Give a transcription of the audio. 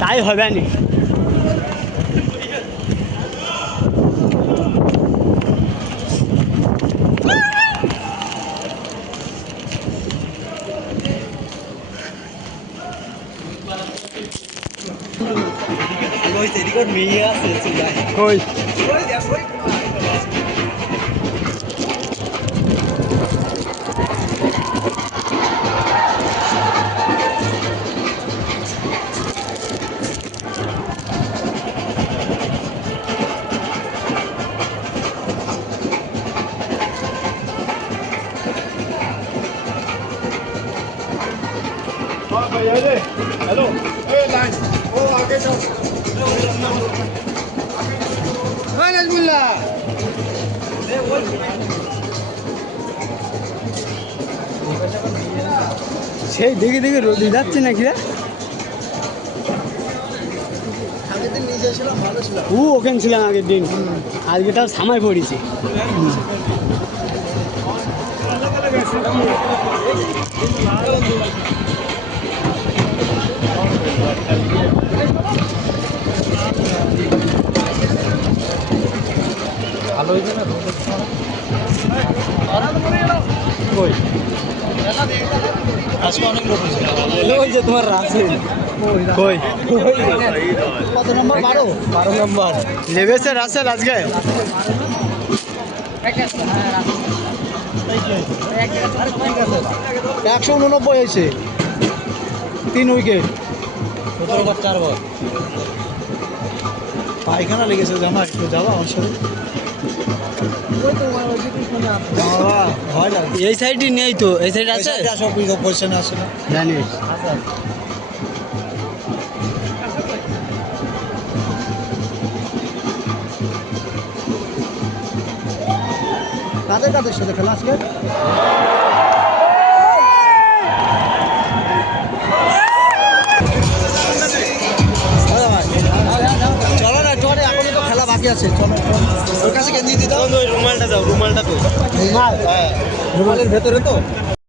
তাই হবে নি। কই हेलो लाइन वो आगे चल नजमुल्ला সেই দেখে দেখে রোদে যাচ্ছে নাকি রে? আগের দিন নিজে ছিলাম ভালো ছিলাম ওখানে ছিলাম আগের দিন, আজকে তাও সামায় পড়েছি। ভালো হয়েছে না কই আজকে অনেক লোক হয়েছে ওই যে তোমার রাসেল কই কত নম্বর 12 নম্বর লেগেছে রাসেল আজকে। 189 হয়েছে 3 উইকেট 17 ওভার 4 বল পায়খানা লেগেছে জামা একটু যাওয়া আমার সাথে এই সাইডে নেই তো, এই সাইড আছে পজিশনে আসে না জানিস। কাদের কাদের সাথে খেলা আজকে চলো না চলে এখনই তো খেলা বাকি আছে চলো ওর কাছে গেঞ্জি দিতে রুমালটা দাও, রুমালটা তো রুমাল হ্যাঁ রুমালের ভেতরে তো